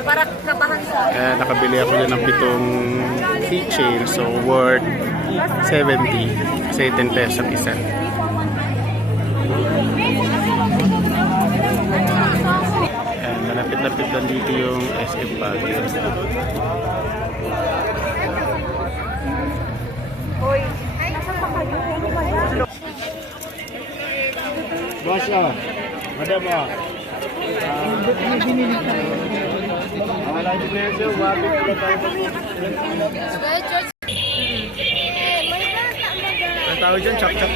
Para kabahan sa... Nakabili ako din ng 7 keychain. So worth 70. Kasi 10 pesos ang isa. Malapit-lapit lang dito yung SM Baguio. Hoy, nasa pa kayo? Basta, madam ah. Wala yung presyo, wapit ko tayo. Ang tawag dyan, chop-chop.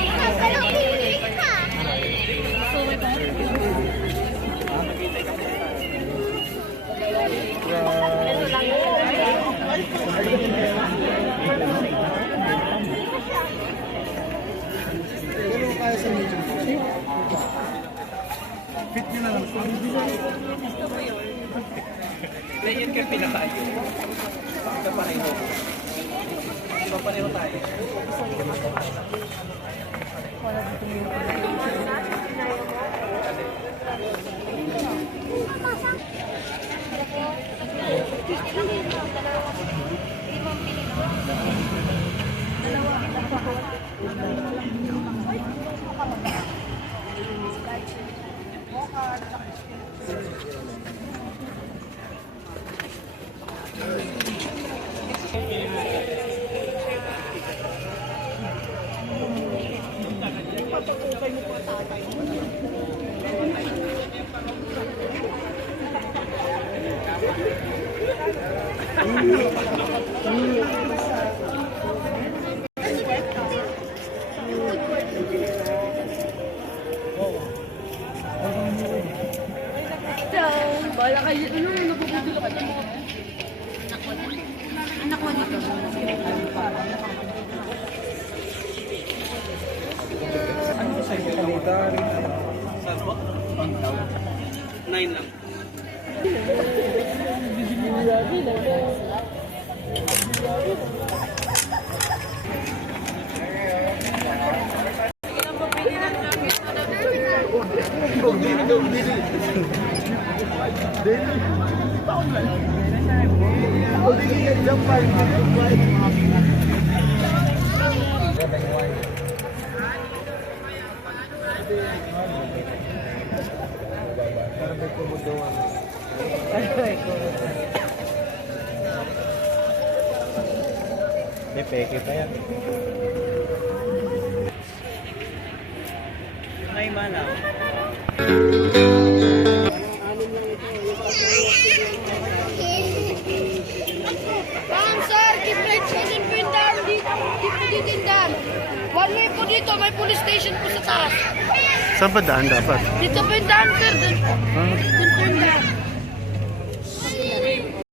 Fit nyo na lang. Layan ka pinakain. Kapareho. Kapareho tayo. Bala kayo, ano nabubudol ka dyan? Anak mo dito. Ano sa inyo kalita rin? Saan po? 9 lang. Peke pa yan. Ay, malaw. Sir, keep right station po yung down dito. Keep po dito yung down. One way po dito, may police station po sa taas. Saan ba daan dapat? Dito po yung down, sir. Dun po yung down.